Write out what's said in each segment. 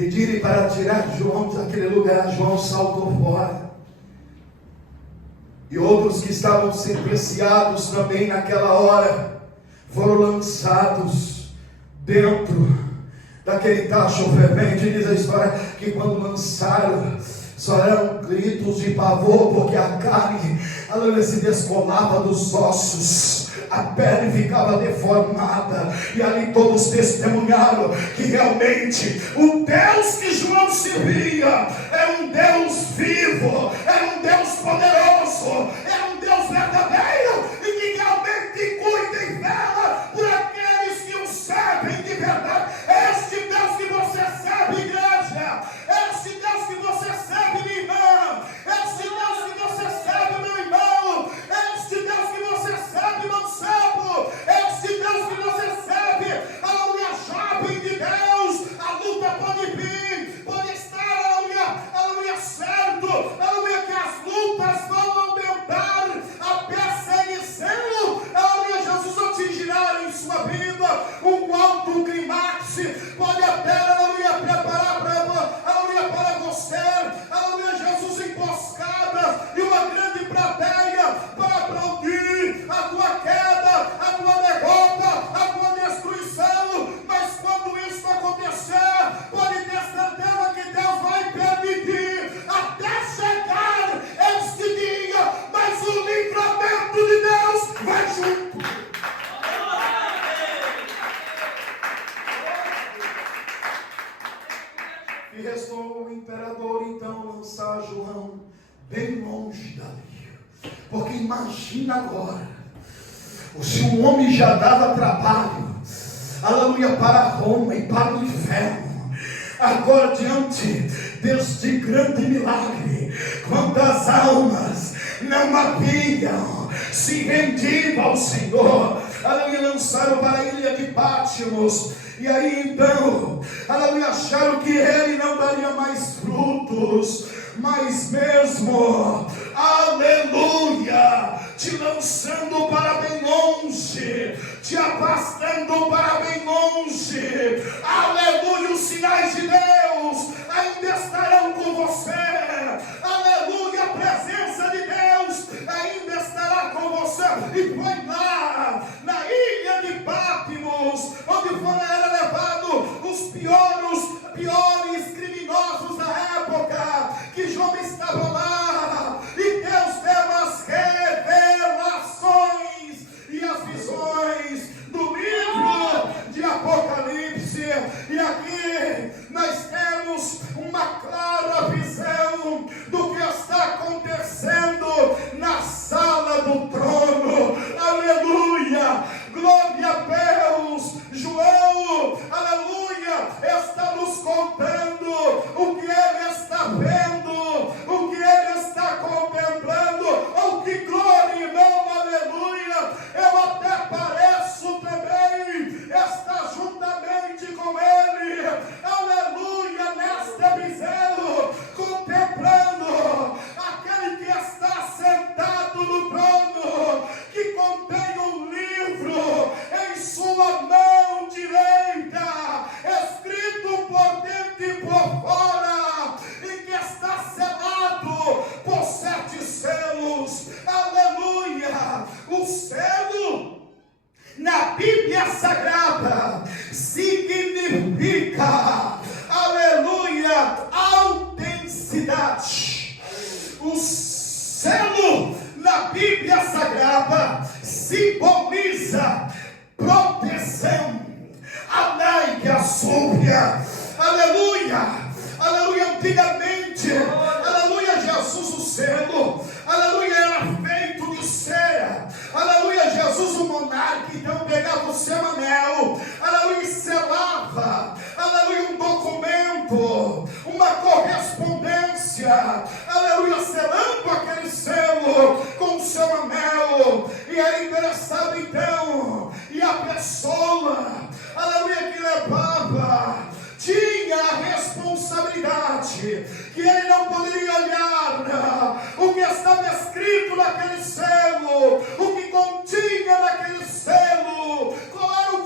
pedirem para tirar João daquele lugar. João saltou fora. E outros que estavam sentenciados também naquela hora foram lançados dentro daquele tacho fervente. Diz a história que quando lançaram, só eram gritos de pavor, porque a carne, ela se descolava dos ossos, a pele ficava deformada, e ali todos testemunharam que realmente o Deus que João servia era um Deus vivo, era um Deus poderoso, era um Deus verdadeiro, e que realmente cuida e vela por aqueles que o servem de verdade. É este Deus que você serve, igreja, é este Deus que você serve, minha irmã, é este Deus que você serve, meu irmão, é este Deus que você serve, mancebo, é este Deus que você serve, aleluia, jovem de Deus. A luta pode vir, pode estar, aleluia, certo, aleluia, que as lutas vão aumentar, a perseguição, aleluia, Jesus atingirá em sua vida um alto clímax, pode até, aleluia, preparar para você, aleluia, Jesus, emboscadas e uma grande plateia para aplaudir a tua queda, a tua derrota, a tua destruição. Mas quando isso acontecer, pode ter certeza que Deus vai permitir até chegar este dia, mas o livramento de Deus vai junto. E restou o imperador então lançar João bem longe dali, porque imagina agora, se um homem já dava trabalho, aleluia, para Roma e para o inferno, agora diante deste grande milagre, quantas almas não haviam se rendido ao Senhor, aleluia, lançaram para a ilha de Pátimos. E aí então, aleluia, acharam que ele não daria mais frutos, mas mesmo, aleluia, te lançando para bem longe, te afastando para bem longe, aleluia, os sinais de Deus ainda estarão com você, aleluia, a presença de Deus ainda estará com você. E foi lá, na ilha de Pátimos, onde era levado os piores criminosos da época, que João estava lá, e Deus deu as revelações e as visões do livro de Apocalipse. E aqui nós temos uma clara visão do que está acontecendo na sala do trono, aleluia, glória a Deus. João, aleluia, está nos contando o que ele está vendo, o que ele está contemplando. Oh, que glória, irmão, aleluia. Eu até pareço também estar juntamente com ele, aleluia, nesta visão, contemplando aquele que está sentado no trono, que contém um livro em sua mão direita, escrito por dentro e por fora, e que está selado por 7 selos, aleluia. O selo na Bíblia Sagrada significa, aleluia, autenticidade. O selo na Bíblia Sagrada simboliza proteção, a súbia, aleluia, aleluia. Antigamente, aleluia, Jesus, o selo, aleluia, era feito de cera, aleluia. Jesus, o monarca, então pegava o seu anel, aleluia, e selava, aleluia, um documento, uma correspondência, aleluia, selando aquele selo com o seu anel. E era interessado então, e a pessoa, aleluia, que levava, tinha a responsabilidade que ele não poderia olhar o que estava escrito naquele selo, o que continha naquele selo, qual era o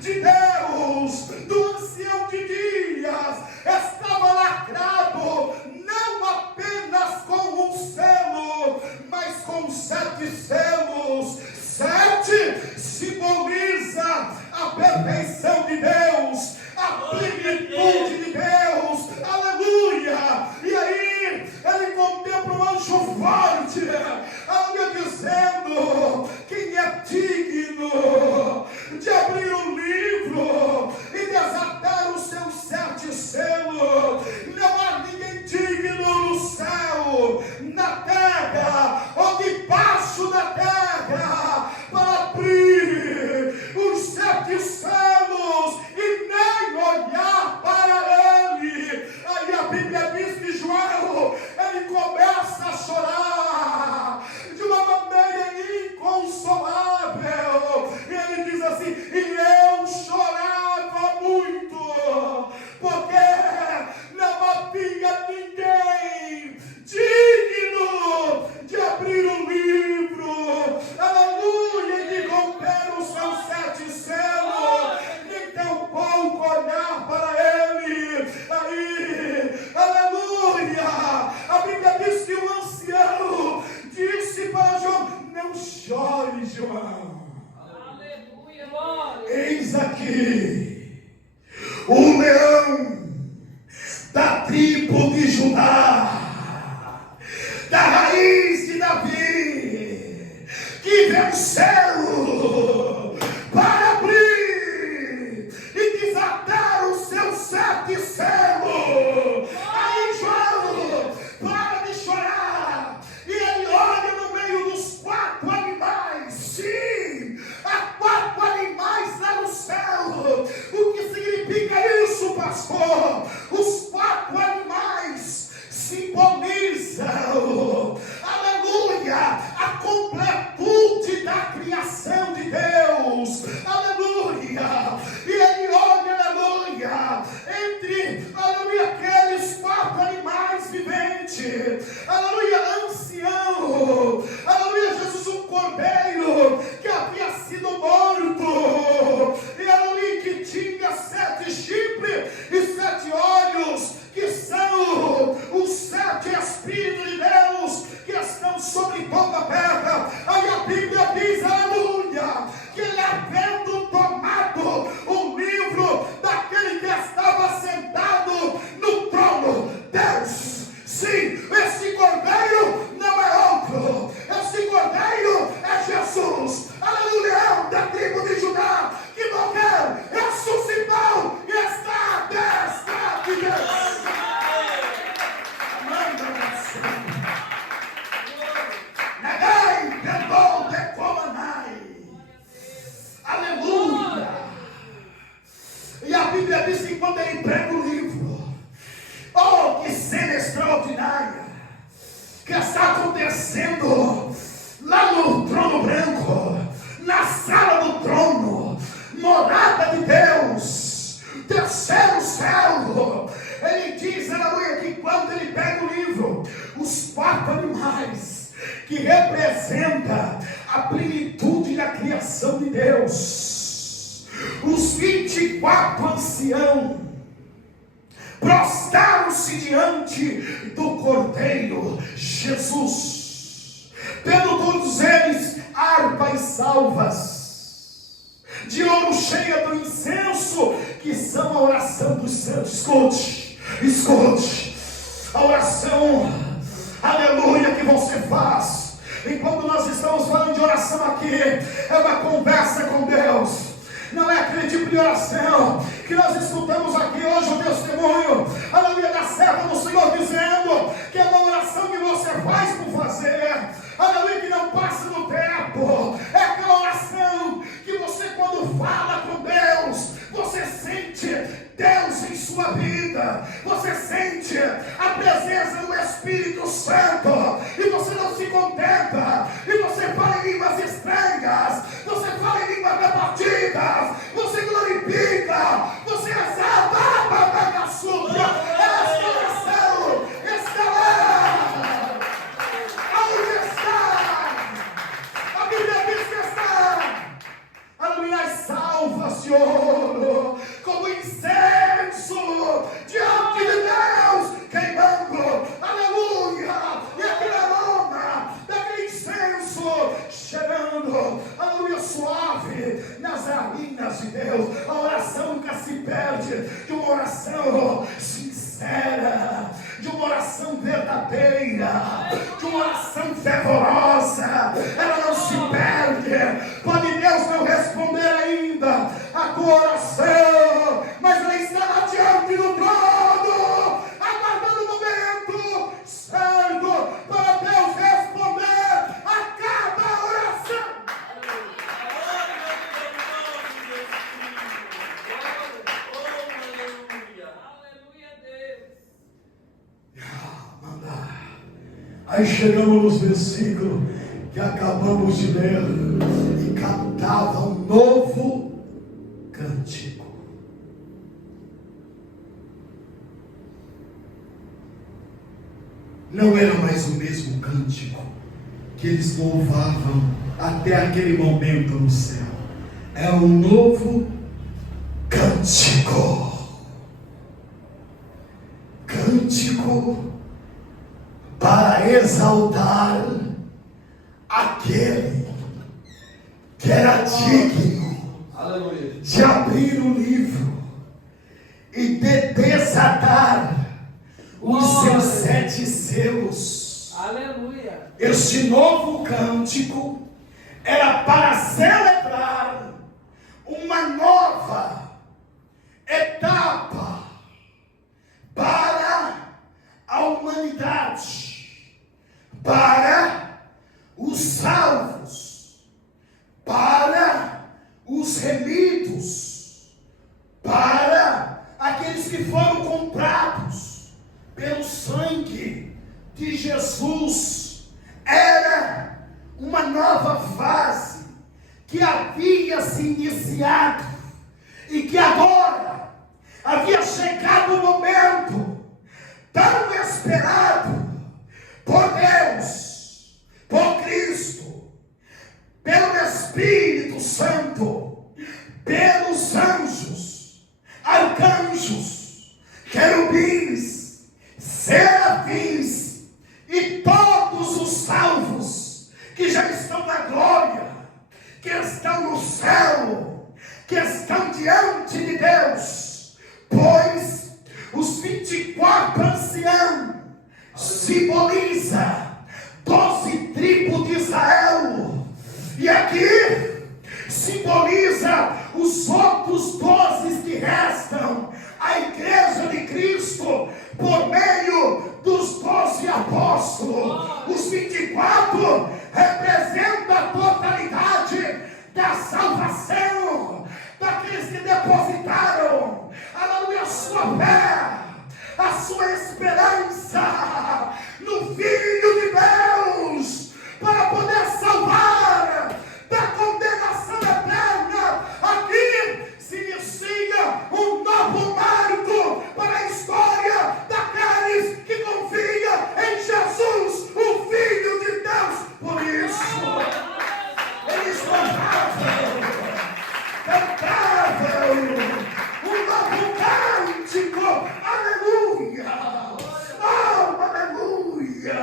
de Deus, do ancião de dias, estava lacrado, não apenas com um selo, mas com 7 selos. 7 simboliza a perfeição de Deus, a plenitude de Deus, aleluia. E aí ele contempla um anjo forte, aleluia, dizendo: quem é digno de abrir o livro e desatar os seus 7 selos? Não há ninguém digno no céu, na terra ou debaixo da terra para abrir os 7 selos e nem olhar para ele. Aí a Bíblia diz que João, ele começa a chorar de uma maneira inconsolável. E ele diz assim: e eu chorava muito, porque não havia ninguém digno de abrir o livro, aleluia, e de romper os seus 7 selos, nem tampouco olhar para ele. Aí, aleluia, a Bíblia diz que o ancião disse para João: não chore, João. Aleluia. Eis aqui o leão da tribo de Judá, da raiz de Davi, que venceu para abrir e desatar os seus 7 selos. Aí João para de chorar e ele olha no meio dos 4 animais. Sim, há 4 animais lá no céu. O que significa isso, pastor? Os 4 animais simbolizam, aleluia, a completude da criação de Deus, aleluia. E ele olha, aleluia, entre, aleluia, aqueles 4 animais viventes, aleluia, ancião, aleluia, Jesus, um cordeiro que havia sido morto, e aleluia, que tinha 7 chifres e 7 olhos, que são os 7 Espíritos de Deus que estão sobre toda a terra. Aí a Bíblia diz, aleluia, que ele, havendo tomado o livro daquele que estava sentado no trono, Deus, sim, esse cordeiro não é outro, esse cordeiro é Jesus, aleluia, leão da tribo de Judá, que morreu, ressuscitou e está à destra de Deus. Aleluia. E a Bíblia diz que quando ele pega o livro, oh, que cena extraordinária que está acontecendo lá no trono branco, na sala do trono, morada de Deus, terceiro céu. Ele diz, aleluia, que quando ele pega o livro, os 4 animais que representa a plenitude da criação de Deus, os 24 anciãos prostraram-se diante do Cordeiro Jesus, tendo todos eles harpas salvas de ouro cheia do incenso, que são a oração dos santos. Escute a oração, aleluia, que você faz. E quando nós estamos falando de oração aqui, é uma conversa com Deus. Não é aquele tipo de oração que nós escutamos aqui hoje, o testemunho, aleluia, da serva do Senhor, dizendo que é uma oração que você faz por fazer, aleluia, que não passa do tempo. É aquela oração que você, quando fala com Deus, você sente Deus em sua vida, você sente a presença do Espírito Santo, e você não se contenta, e você fala em línguas estranhas, você fala em línguas repartidas, você glorifica, você exalta a sua. Esta oração está lá. Aonde está? A Bíblia diz que está. Aleluia, salva, Senhor. se perde de uma oração sincera, de uma oração verdadeira, de uma oração fervorosa. Ela não se perde. Pode Deus não responder ainda a tua oração, mas ela está lá diante do trono, aguardando o momento certo para Deus responder a cada oração. Aí chegamos nos versículos que acabamos de ler, e cantava um novo cântico. Não era mais o mesmo cântico que eles louvavam até aquele momento no céu. É um novo cântico. Cântico para exaltar aquele que era digno de abrir o livro e de desatar os seus 7 selos. Aleluia. Este novo cântico era para celebrar uma nova etapa para a humanidade, para os salvos, para os remidos, para aqueles que foram comprados pelo sangue de Jesus. Era uma nova fase que havia se iniciado e que agora havia chegado o momento tão esperado por Deus, por Cristo, pelo Espírito Santo, pelos anjos, arcanjos, querubins, serafins e todos os salvos que já estão na glória, que estão no céu, que estão diante de Deus, pois os 24 anciãos simboliza 12 tribos de Israel, e aqui simboliza os outros 12 que restam, a igreja de Cristo, por meio dos 12 apóstolos. Os 24 representam a totalidade da salvação daqueles que depositaram, aleluia, a sua fé, a sua esperança no Filho de Deus, para poder salvar da condenação eterna. Aqui se inicia um novo marco para a história daqueles que confiam em Jesus, o Filho de Deus. Por isso, eles cantavam um novo cântico. Aleluia! Oh, aleluia!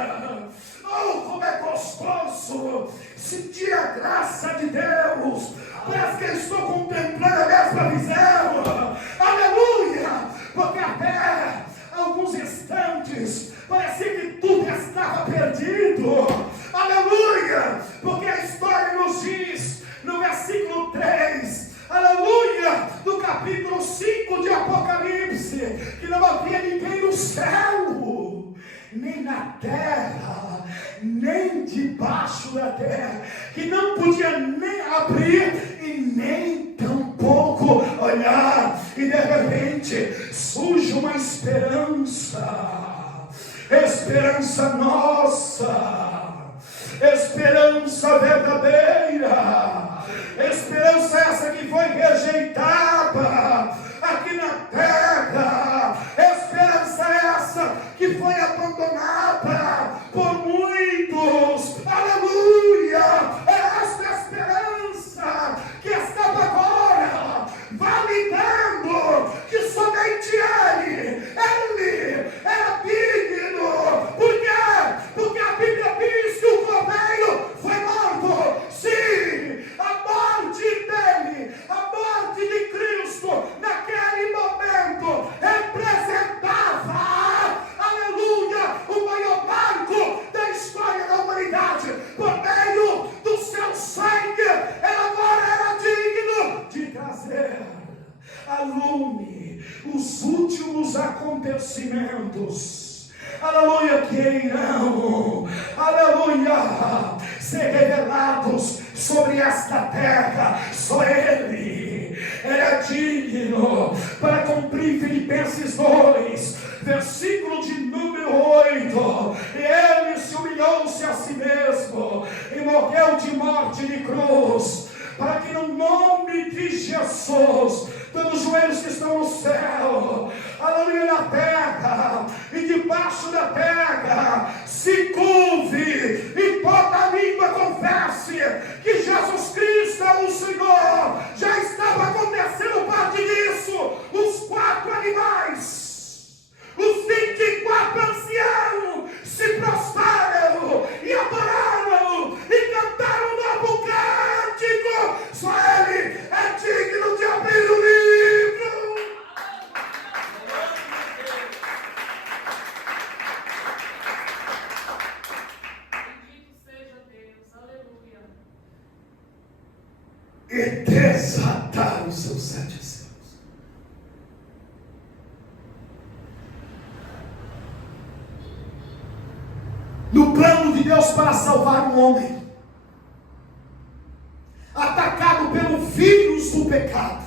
Oh, como é gostoso sentir a graça de Deus. Parece que eu estou contemplando a mesma visão. Aleluia! Porque até alguns instantes parecia que tudo estava perdido. Aleluia! Porque a história nos diz no versículo 3, aleluia, do capítulo 5 de Apocalipse, que não havia ninguém no céu, nem na terra, nem debaixo da terra, que não podia nem abrir e nem tampouco olhar. E de repente surge uma esperança nossa, esperança verdadeira, esperança essa que foi rejeitada aqui na terra, esperança essa que foi abandonada por muitos. Aleluia! É esta esperança que estava agora validando que somente Ele era digno. Por quê? Porque a Bíblia diz que o cordeiro foi morto. Sim, a morte dele, a morte de trazer à lume os últimos acontecimentos, aleluia, que irão, aleluia, ser revelados sobre esta terra. Só Ele é digno para cumprir Filipenses 2, versículo de número 8. Ele se humilhou-se a si mesmo e morreu de morte de cruz, para que no nome de Jesus todos os joelhos que estão no céu, aleluia, na terra e debaixo da terra, se curve e toda língua confesse que Jesus Cristo é o Senhor. Já estava acontecendo parte disso. Os 4 animais, os 24 anciãos se prostraram e adoraram e cantaram um novo cântico. Só Ele é digno de abrir o livro. Bendito seja Deus, aleluia. E desatar os seus 7 selos. No plano de Deus para salvar um homem atacado pelo vírus do pecado,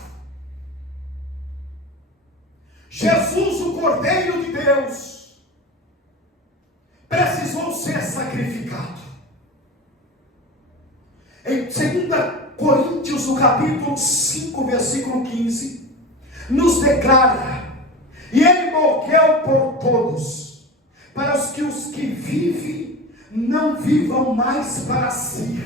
Jesus, o Cordeiro de Deus, precisou ser sacrificado. Em 2 Coríntios, no capítulo 5, versículo 15, nos declara: e Ele morreu por todos, para os que vivem não vivam mais para si,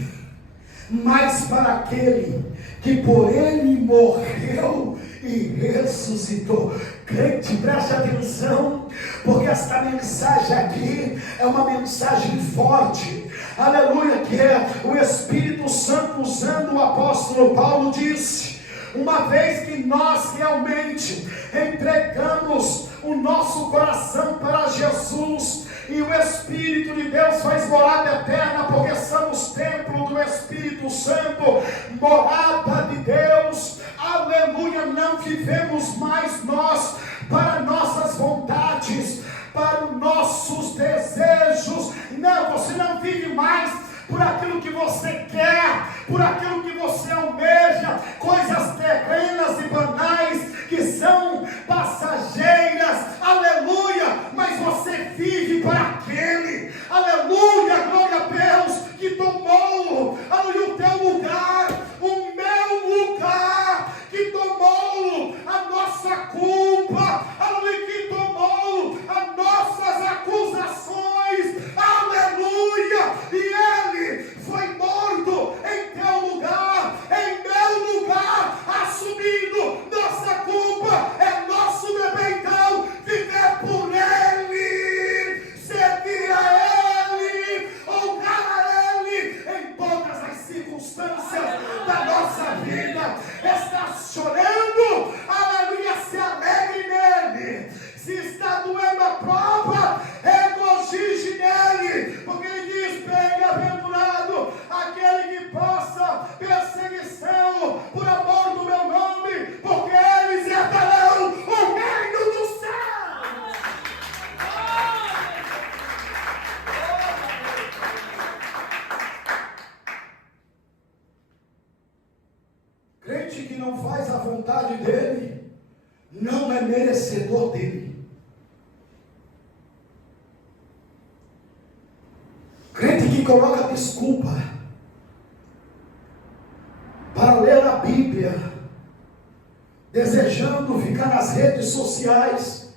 mas para aquele que por Ele morreu e ressuscitou. Crente, preste atenção, porque esta mensagem aqui é uma mensagem forte, aleluia, que é o Espírito Santo usando o apóstolo Paulo. Disse: uma vez que nós realmente entregamos o nosso coração para Jesus, e o Espírito de Deus faz morada eterna, porque somos templo do Espírito Santo, morada de Deus, aleluia, não vivemos mais nós para nossas vontades, para os nossos desejos. Não, você não vive mais por aquilo que você quer, por aquilo que você almeja, coisas terrenas e banais que são passageiras, aleluia, mas você vive para aquele, aleluia, glória a Deus, que tomou, aleluia, o teu lugar, o meu lugar, que tomou a nossa culpa, aleluia, que tomou as nossas acusações, aleluia, e Ele foi morto em teu lugar, em meu lugar, assumindo nossa culpa. É nosso dever então viver por Ele, servir a Ele, honrar a Ele em todas as circunstâncias da nossa vida. Está chorando, aleluia, se alegre nele. Se está doendo a prova, regozije nele, porque Ele diz: bem-aventurado aquele que passa perseguição por amor do meu nome, porque eles herdarão o reino dos céus. Crente que não faz a vontade dele não é merecedor dele. Crente que coloca desculpa para ler a Bíblia, desejando ficar nas redes sociais,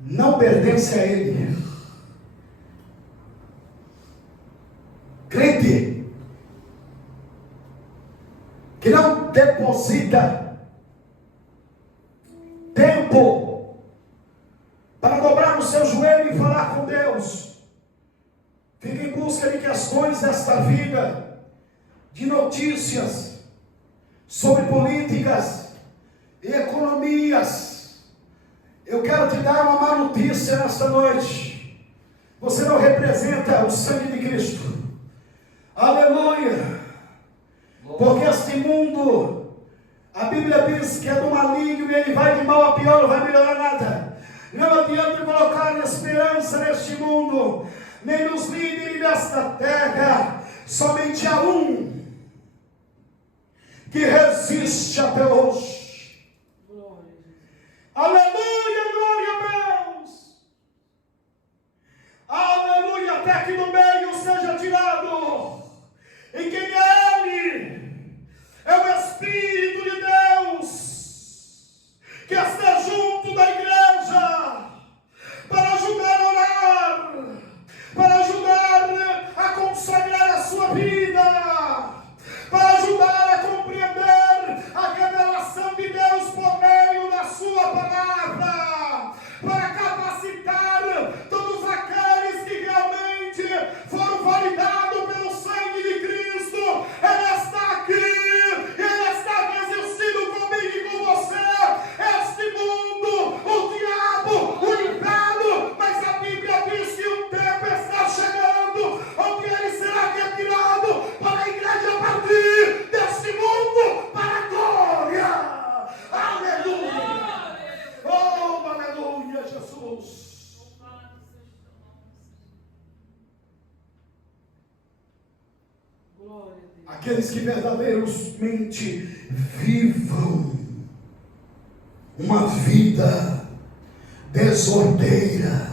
não pertence a Ele. Crente que não deposita tempo para dobrar o seu joelho e falar com Deus, fica em busca de questões desta vida, de notícias sobre políticas e economias. Eu quero te dar uma má notícia nesta noite: você não representa o sangue de Cristo, aleluia, porque este mundo, A Bíblia diz que é do maligno e ele vai de mal a pior, não vai melhorar nada. Não adianta colocar esperança neste mundo, nem nos líderes desta terra. Somente há um que resiste até hoje. Aleluia, glória a Deus. Aleluia, até que do meio seja tirado. E quem é Ele? É o Espírito de Deus, que está junto da igreja, para ajudar a orar, para ajudar a consagrar a sua vida, para ajudar a compreender a revelação de Deus por meio da sua palavra, para capacitar todos aqueles que realmente foram validados pelo sangue de Cristo. Ele está aqui, Ele está resistindo comigo e com você. Este mundo, o diabo, o inferno, mas a Bíblia diz que um tempo está chegando onde ele será retirado para a igreja partir deste mundo para a glória. Aleluia! Oh, aleluia, Jesus! Aqueles que verdadeiramente vivam uma vida desordeira,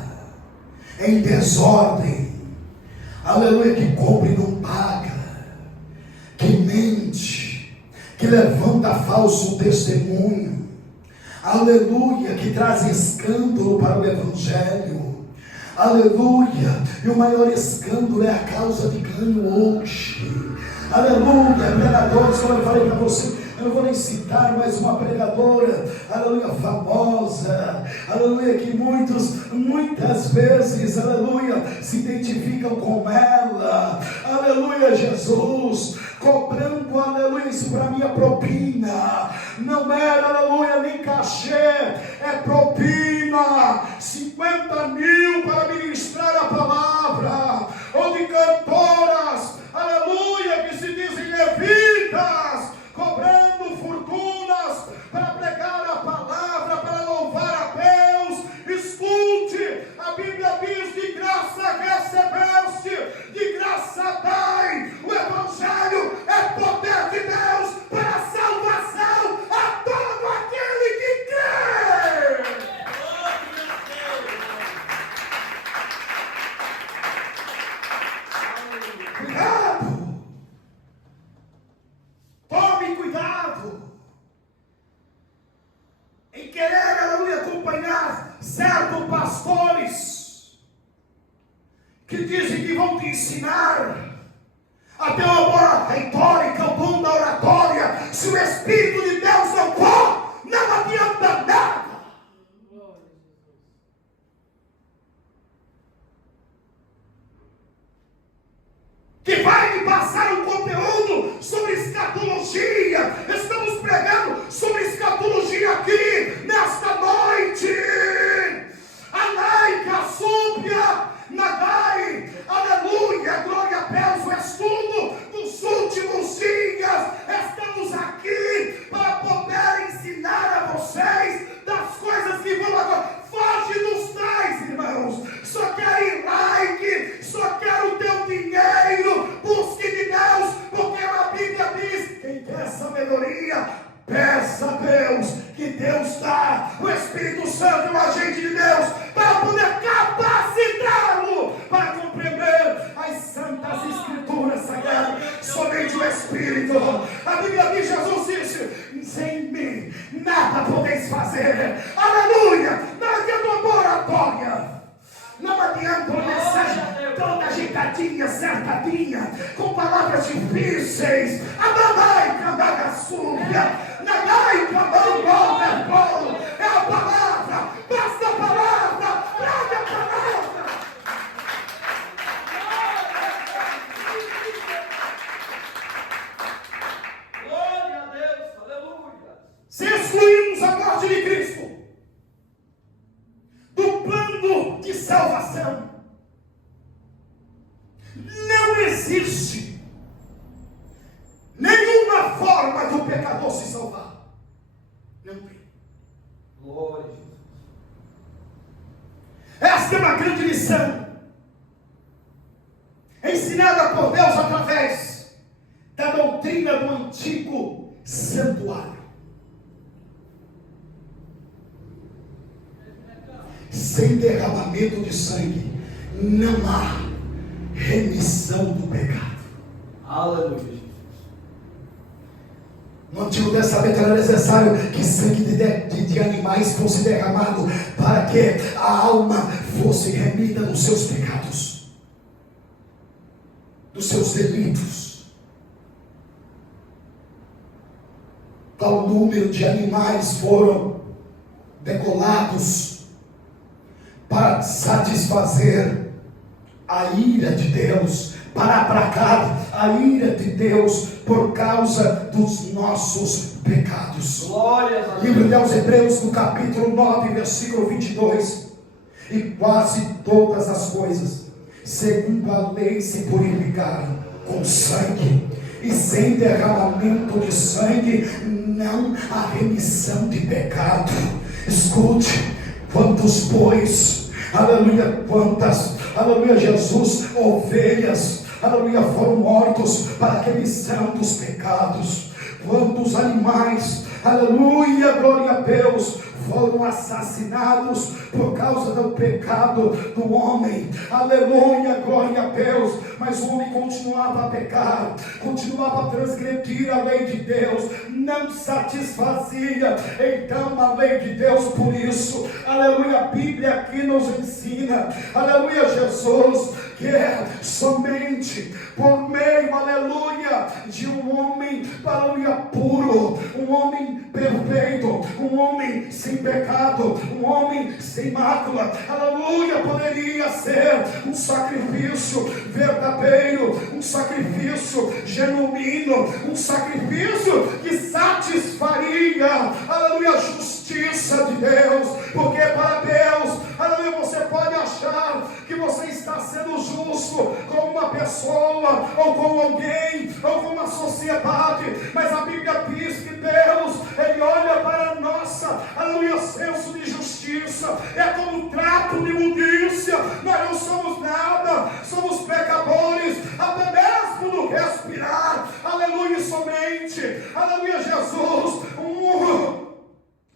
em desordem, aleluia, que compra e não paga, que mente, que levanta falso testemunho, aleluia, que traz escândalo para o evangelho, aleluia, e o maior escândalo é a causa de ganho hoje, aleluia. Pregadores, como eu falei para você, eu não vou nem citar mais uma pregadora, aleluia, famosa, aleluia, que muitas vezes, aleluia, se identificam com ela, aleluia, Jesus, cobrando, aleluia, isso para mim é propina, não era, aleluia, nem cachê, é propina, 50 mil para ministrar a palavra, ou de cantoras, aleluia, que se dizem levitas, cobrando fortunas para pregar a palavra, para louvar a Deus. Escute, a Bíblia diz: de graça recebeste, de graça dai. O Evangelho é poder de Deus para a salvação a todo aquele que crê. Cuidado! Tome cuidado em querer, aleluia, acompanhar certos pastores que dizem que vão te ensinar a ter uma boa retórica, o dom da oratória. Se o Espírito de Deus não for, não adianta nada. Que vai me passar um conteúdo sobre escatologia. Estamos pregando sobre escatologia aqui, nesta noite. Anai, Cassúbia, Nagai, aleluia, glória a Deus, o estudo dos últimos dias. Estamos aqui para poder ensinar a vocês das coisas que vão agora. Foge dos tais, irmãos. Só querem like, só quer o teu dinheiro. Busque de Deus, porque a Bíblia diz: quem quer sabedoria, peça a Deus, que Deus dá. O Espírito Santo é o agente de Deus para poder capacitá-lo para compreender as santas escrituras sagradas. Somente o Espírito. A Bíblia diz, Jesus disse: sem mim nada podeis fazer. Aleluia. Não adianta uma oratória, não adianta uma mensagem toda agitadinha, acertadinha, com palavras difíceis. Adonai, Candagaçúbia, Nagai, Candangol, Verbolo. É a palavra, basta a palavra, traga a palavra. Glória a Deus, aleluia. Se excluímos a morte de Cristo do plano de salvação, não existe Não tem. Glória a Jesus. Esta é uma grande lição, ensinada por Deus através da doutrina do antigo santuário. Sem derramamento de sangue não há remissão do pecado. Aleluia, Jesus. No Antigo Testamento era necessário que sangue de animais fosse derramado para que a alma fosse remida dos seus pecados, dos seus delitos. Tal número de animais foram decolados para satisfazer a ira de Deus, para aplacar a ira de Deus por causa dos nossos pecados. Glória a Deus. Livro de aos Hebreus, no capítulo 9, versículo 22. E quase todas as coisas, segundo a lei, se purificaram com sangue, e sem derramamento de sangue não há remissão de pecado. Escute, quantos bois, aleluia, quantas, aleluia, Jesus, ovelhas, aleluia, foram mortos para a remissão dos pecados. Quantos animais, aleluia, glória a Deus, foram assassinados por causa do pecado do homem. Aleluia, glória a Deus. Mas o homem continuava a pecar, continuava a transgredir a lei de Deus, não satisfazia então a lei de Deus. Por isso, aleluia, a Bíblia aqui nos ensina, aleluia, Jesus, que é somente por meio, aleluia, de um homem, aleluia, puro, um homem perfeito, um homem sem pecado, um homem sem mácula, aleluia, poderia ser um sacrifício verdadeiro, um sacrifício genuíno, um sacrifício que satisfaria, aleluia, a justiça de Deus. Porque para Deus, aleluia, você pode achar que você está sendo justo com uma pessoa, ou com alguém, ou com uma sociedade, mas a Bíblia diz que Deus, Ele olha para a nossa, aleluia, senso de justiça, é como um trapo de imundícia. Nós não somos nada, somos pecadores, até mesmo no respirar, aleluia, somente, aleluia, Jesus,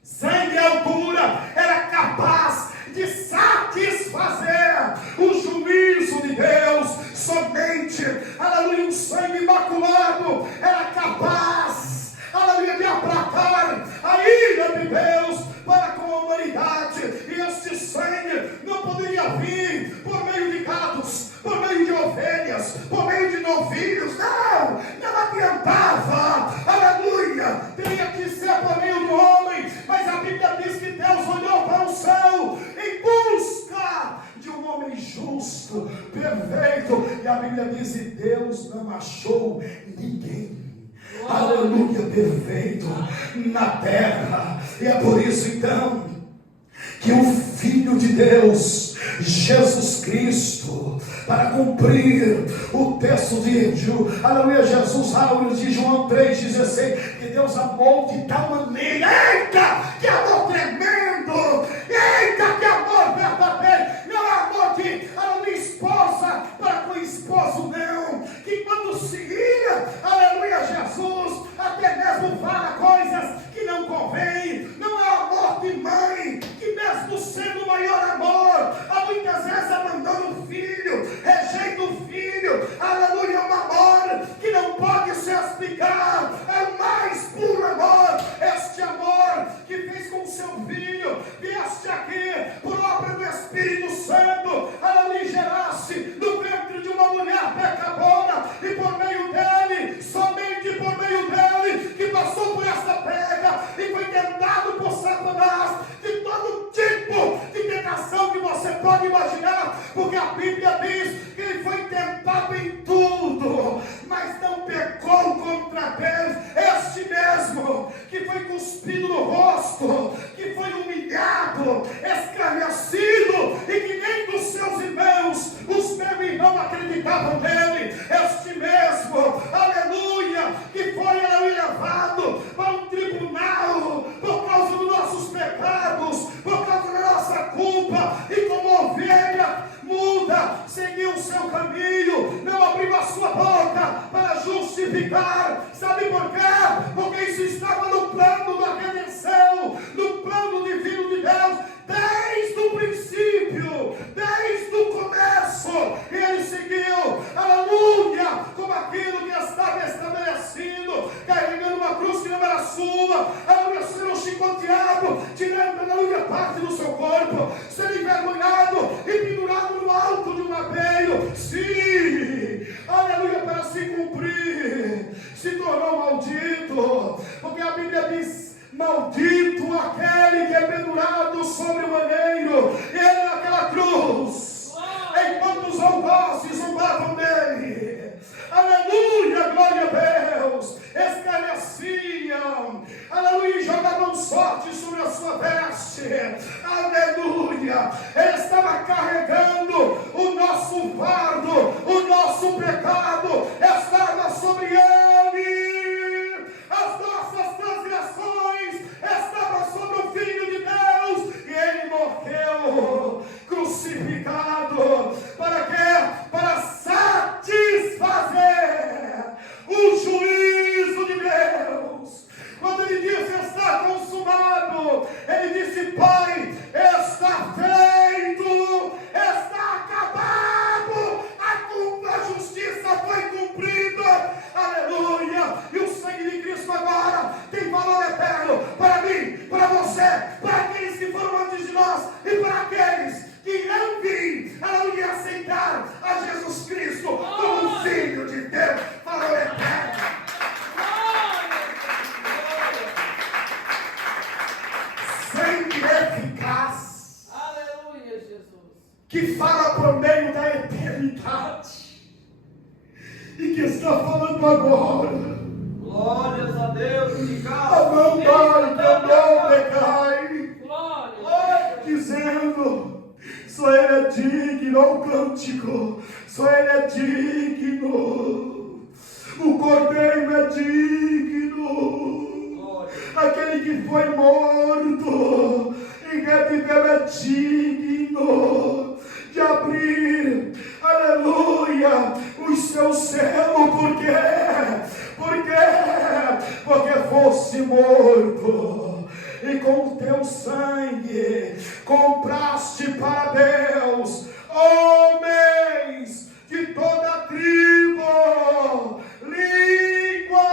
sangue à altura era capaz de satisfazer o juízo de Deus. Somente, aleluia, um sangue imaculado era capaz, aleluia, de aplacar a ira de Deus para com a humanidade. E este sangue não poderia vir por meio de gatos, por meio de ovelhas, por meio de novilhos. Não adiantava, aleluia, teria que ser por meio do homem. Mas a Bíblia diz que Deus olhou para o céu em busca de um homem justo, perfeito, e a Bíblia diz que Deus não achou ninguém, aleluia, perfeito na terra. E é por isso então que o Filho de Deus, Jesus Cristo, para cumprir o texto de aleluia, Jesus áureo de João 3,16, que Deus amou de tal maneira, eita, que amor tremendo, eita, que amor verdadeiro, não é amor de, aleluia, esposa para com esposo, não, que quando se ira, aleluia, Jesus, até mesmo fala coisas que não convém. Não é amor de mãe, que mesmo sendo o maior amor, muitas vezes abandona o filho, rejeita o filho, aleluia, é um amor que não pode se explicar, é o mais puro amor, este amor que fez com o seu filho, vieste aqui por obra do Espírito Santo, aleluia, gerasse no ventre de uma mulher pecadora, e por meio dele, somente por meio dele, que passou por esta pega e foi tentado por Satanás de todo tipo de tentação que você pode imaginar, porque a Bíblia diz que ele foi tentado em tudo, mas não pecou contra Deus. Este mesmo que foi cuspido no rosto, que foi humilhado, escarnecido, e que nem dos seus irmãos, os meus irmãos acreditavam nele. Este mesmo, aleluia, que foi levado para um tribunal por causa crucificar. Sabe por quê? Porque isso estava no plano da redenção, no plano divino de Deus, desde o princípio, desde o começo. E ele seguiu, aleluia, como aquilo que estava estabelecido, carregando uma cruz que não era sua, aleluia, sendo chicoteado, tirando, aleluia, parte do seu corpo, sendo envergonhado e pendurado no alto de um madeiro. Sim, aleluia, para se cumprir, se tornou maldito, porque a Bíblia diz: maldito aquele que é pendurado sobre o madeiro. E ele naquela cruz, enquanto os algozes zombavam dele, aleluia, glória a Deus, escarneciam, aleluia, jogavam sorte sobre a sua veste, aleluia. Ele estava carregando o nosso fardo, o nosso pecado estava sobre ele, as nossas transgressões estavam sobre o Filho de Deus, e ele morreu crucificado. Para quê? Para satisfazer o juízo de Deus. Quando ele disse: está consumado, ele disse: Pai, está feito, está acabado, a justiça foi cumprida, aleluia. E o sangue de Cristo agora tem valor eterno para mim, para você, para aqueles que foram antes de nós e para aqueles que irão vir, aleluia, aceitar a Jesus Cristo como Filho de Deus, valor eterno. Sangue eficaz, Aleluia, Jesus. que fala por meio da eternidade e que está falando agora. Glórias a Deus. Glória. Dizendo: só Ele é digno ao cântico, só Ele é digno, o Cordeiro é digno, aquele que foi morto e reviveu é digno de abrir, aleluia, o seu selo. Por quê? Porque fosse morto e com teu sangue compraste para Deus homens de toda tribo, língua,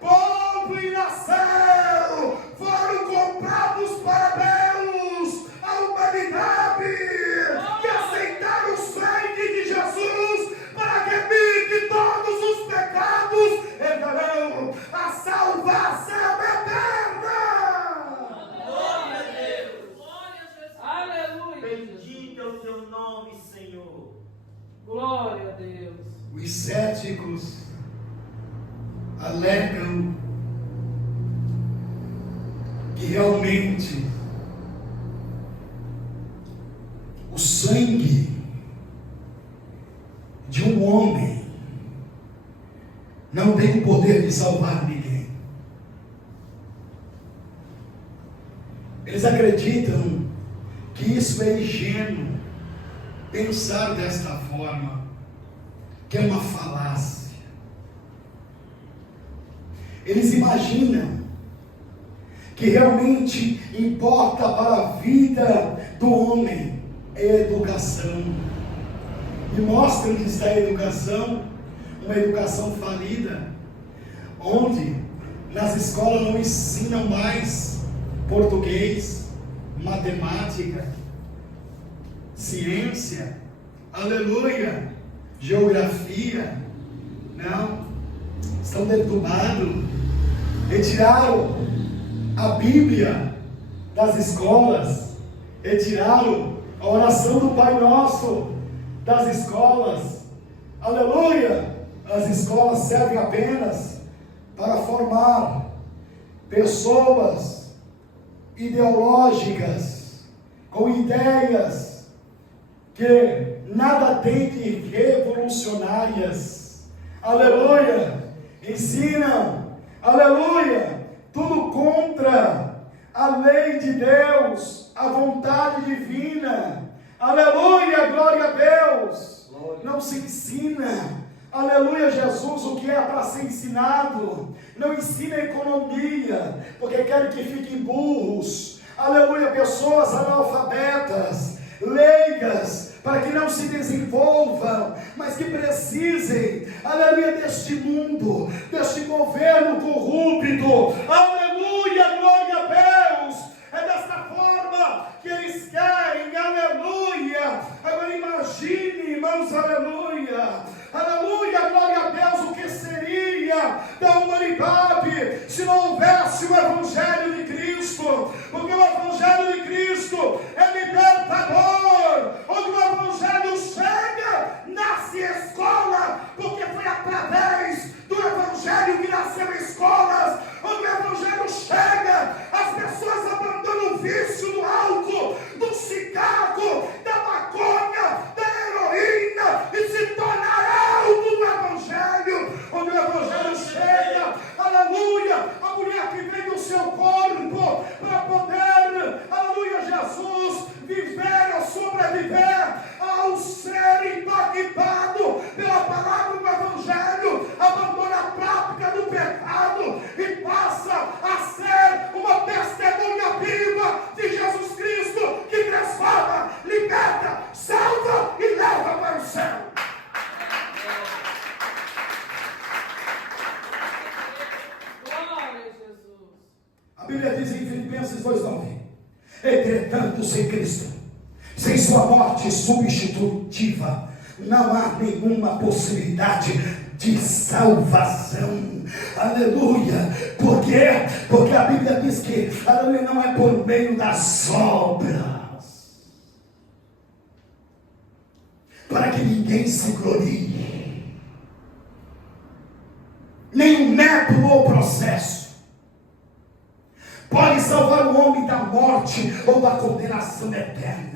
povo e nação. Foram comprados para Deus, a humanidade que aceitaram o sangue de Jesus para remir de todos os pecados, herdarão a salvação eterna. Glória a Deus. Glória a Jesus. Aleluia. Bendito é o teu nome, Senhor. Glória a Deus. Os céticos alegam que realmente o sangue de um homem não tem o poder de salvar ninguém. Eles acreditam que isso é ingênuo, pensar desta forma, que é uma falácia. Eles imaginam que realmente importa para a vida do homem é a educação. E mostra-lhes a educação, uma educação falida, onde nas escolas não ensinam mais português, matemática, ciência, aleluia, geografia. Não, estão deturpados, retiraram a Bíblia das escolas, retiraram a oração do Pai Nosso das escolas, aleluia. As escolas servem apenas para formar pessoas ideológicas, com ideias que nada tem de revolucionárias, aleluia. Ensinam, aleluia, tudo contra a lei de Deus, a vontade divina, aleluia, glória a Deus. Não se ensina aleluia, Jesus, o que é para ser ensinado. Não ensina economia, porque querem que fiquem burros, aleluia, pessoas analfabetas, leigas, para que não se desenvolvam, mas que precisem, aleluia, deste mundo, deste governo corrupto, aleluia, glória a Deus. É dessa forma que eles querem, aleluia. Agora imagine, irmãos, aleluia, aleluia, glória a Deus, o que seria da humanidade se não houvesse o Evangelho de Cristo, porque o Evangelho de Cristo é libertador, onde o Evangelho chega, nasce escola, porque foi através do Evangelho que nasceu escolas, onde o Evangelho chega, as pessoas abandonam o vício do álcool, do cigarro, da maconha, da heroína, e se tornarão do Evangelho, onde o Evangelho chega, aleluia, a mulher que vem do seu corpo, para poder, aleluia, Jesus, viver ou sobreviver, ao ser impactado pela palavra do Evangelho, abandona a prática do pecado e passa a ser uma testemunha viva de Jesus Cristo, que transforma, liberta, salva e leva para o céu. Glória a Jesus. A Bíblia diz em Filipenses 2:9: entretanto, sem Cristo, sem sua morte substitutiva, não há nenhuma possibilidade de salvação. Aleluia. Por quê? Porque a Bíblia diz que, aleluia, não é por meio das obras, para que ninguém se glorie. Nenhum método ou processo pode salvar o homem da morte ou da condenação eterna.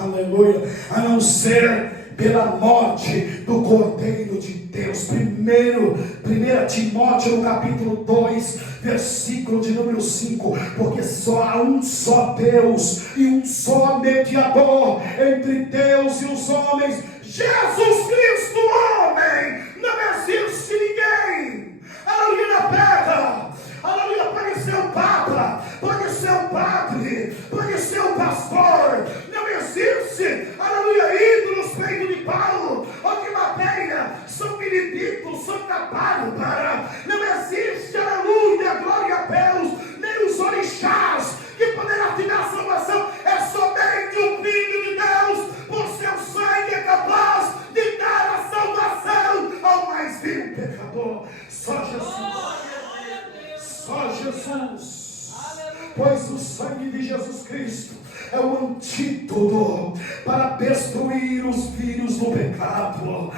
Aleluia. A não ser pela morte do Cordeiro de Deus. 1 Timóteo no capítulo 2, versículo de número 5: porque só há um só Deus e um só mediador entre Deus e os homens, Jesus Cristo, homem. Não existe ninguém, aleluia, na terra, aleluia, pode ser um papa, pode ser um padre, pode ser um pastor. Não existe, aleluia, ídolos feito de pau ou de madeira, São Benedito, Santa Bárbara. Não existe, aleluia, glória a Deus, nem os orixás que poderá te dar salvação. É somente o Filho de Deus, por seu sangue é capaz de dar a salvação ao mais vil pecador. Só Jesus, só Jesus. Pois o sangue de Jesus Cristo é o antídoto para destruir os vírus do pecado.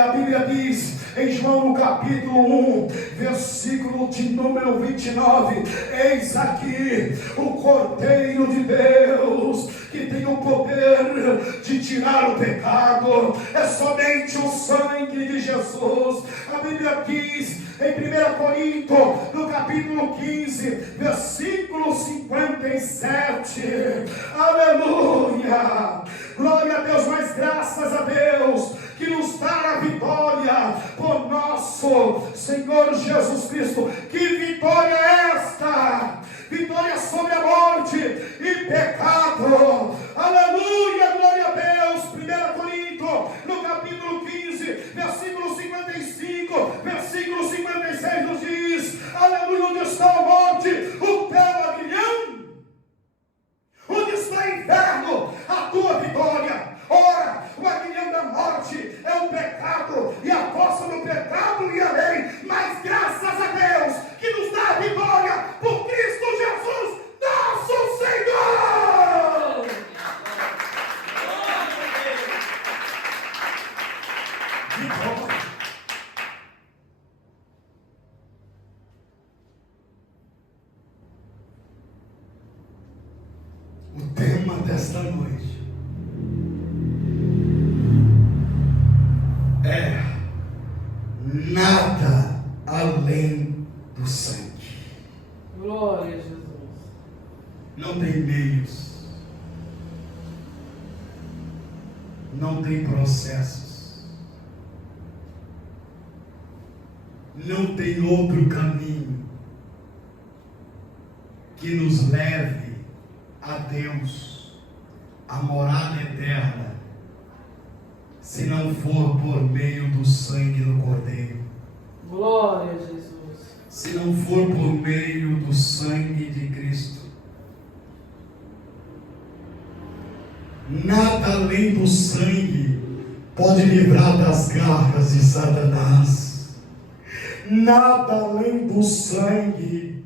A Bíblia diz em João no capítulo 1, versículo de número 29: eis aqui o Cordeiro de Deus, que tem o poder de tirar o pecado. É somente o sangue de Jesus. A Bíblia diz em 1 Coríntios, no capítulo 15, versículo 57, aleluia, glória a Deus, mas graças a Deus que nos dá a vitória por nosso Senhor Jesus Cristo. Que vitória é esta? Vitória sobre a morte e pecado. Aleluia, glória a Deus. 1 Coríntios, no capítulo 15, versículo 55, versículo 56 nos diz, aleluia, onde está a morte, o teu aguilhão? Onde está o inferno, a tua vitória? Ora, o aguilhão da morte é o pecado, e a força do pecado e a lei. Mas graças a Deus que nos dá a vitória por Cristo Jesus, nosso Senhor. Vitória. O tema desta noite é nada além do sangue. Glória a Jesus. Não tem meios, não tem processos, Não tem outro caminho que nos leve a Deus, a morada eterna, se não for por meio do sangue do Cordeiro. Glória a Jesus. Se não for por meio do sangue de Cristo. Nada além do sangue pode livrar das garras de Satanás. Nada além do sangue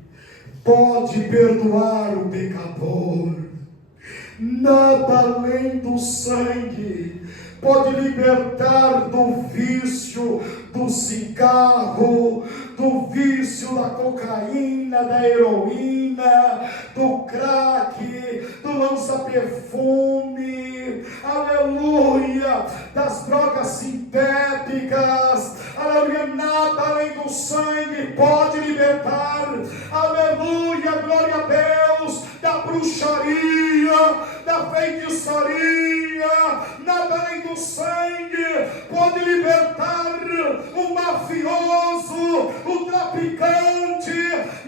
pode perdoar o pecador. Nada além do sangue pode libertar do vício do cigarro, do vício da cocaína, da heroína, do crack, do lança-perfume, aleluia, das drogas sintéticas, aleluia. Nada além do sangue pode libertar, aleluia, glória a Deus, da bruxaria, da feitiçaria. Nada além do sangue pode libertar o mafioso, o traficante.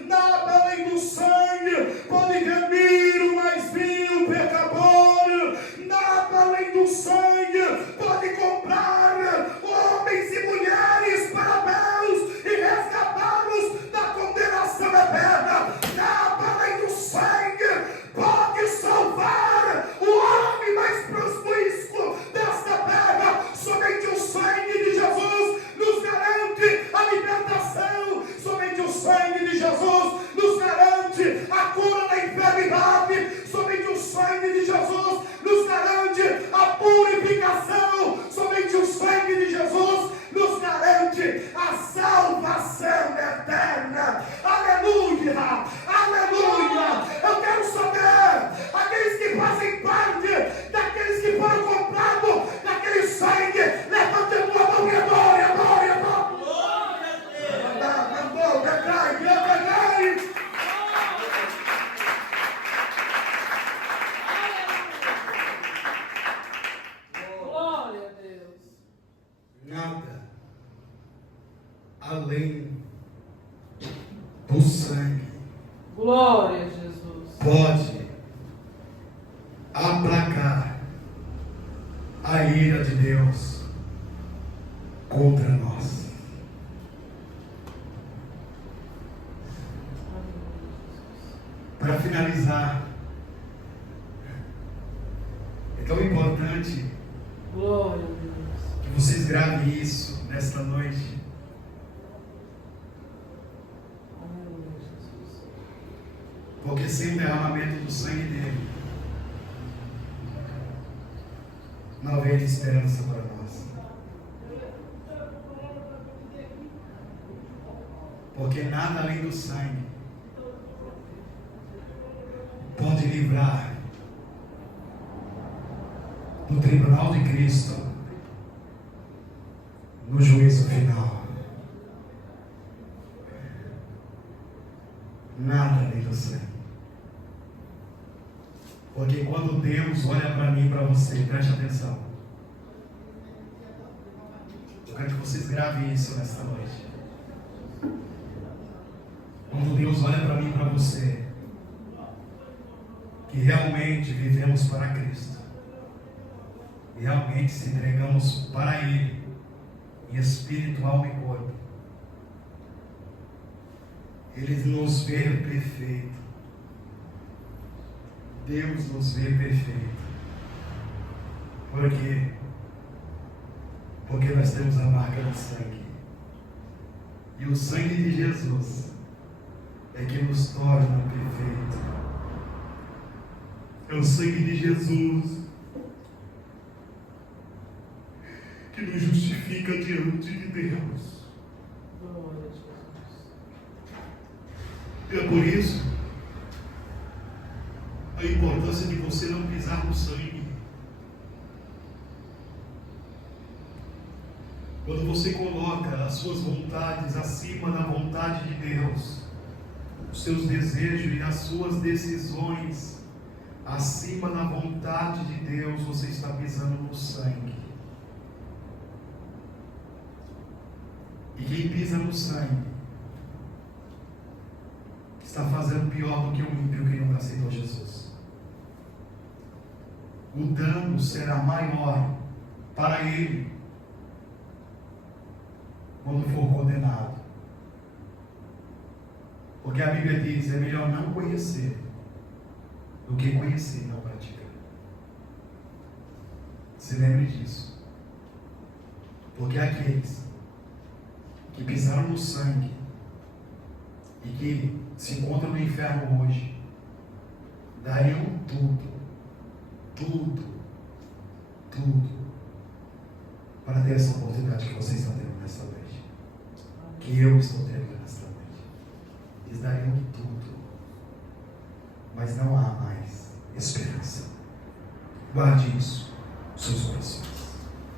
Nada além do sangue pode remir o mais vil pecador. Nada além do sangue pode comprar homens e mulheres para Deus e resgatá-los da condenação eterna. Nada além do sangue pode salvar o homem mais prosmíscuo desta terra. Somente o sangue de Jesus nos garante a libertação. Somente o sangue de Jesus nos garante a cura da enfermidade. Somente o sangue de Jesus nos garante a purificação. Somente o sangue de Jesus nos garante a salvação eterna. Aleluia, aleluia. Eu quero saber, aqueles que fazem parte daqueles que foram comprados daquele sangue, levante a tua mão e adore, adore, adore. Glória a Deus. Nada além do sangue Glória a Jesus. pode aplacar a ira de Deus contra nós. Para finalizar, é tão importante Glória a Deus. que vocês gravem isso nesta noite. Aleluia, Jesus. Porque sem o derramamento do sangue dele, não haveria esperança para nós. Porque nada além do sangue pode livrar do tribunal de Cristo no juízo final. Nada além do sangue. Porque quando Deus olha para mim e para você, preste atenção. Eu quero que vocês gravem isso nesta noite. Quando Deus olha para mim e para você, que realmente vivemos para Cristo, e realmente se entregamos para Ele, em espírito, alma e corpo, Ele nos vê perfeito. Deus nos vê perfeito. Por quê? Porque nós temos a marca do sangue. E o sangue de Jesus é que nos torna perfeitos. É o sangue de Jesus que nos justifica diante de Deus. Glória a Jesus. É por isso a importância de você não pisar no sangue. Quando você coloca as suas vontades acima da vontade de Deus, os seus desejos e as suas decisões acima da vontade de Deus, você está pisando no sangue. E quem pisa no sangue está fazendo pior do que o ímpio que nunca aceitou Jesus. O dano será maior para ele quando for condenado. Porque a Bíblia diz: é melhor não conhecer do que conhecer e não praticar. Se lembre disso. Porque aqueles que pisaram no sangue e que se encontram no inferno hoje, dariam tudo, para ter essa oportunidade que vocês estão tendo nessa noite, que eu estou tendo nessa noite. Eles dariam tudo, mas não há mais esperança. Guarde isso nos seus corações.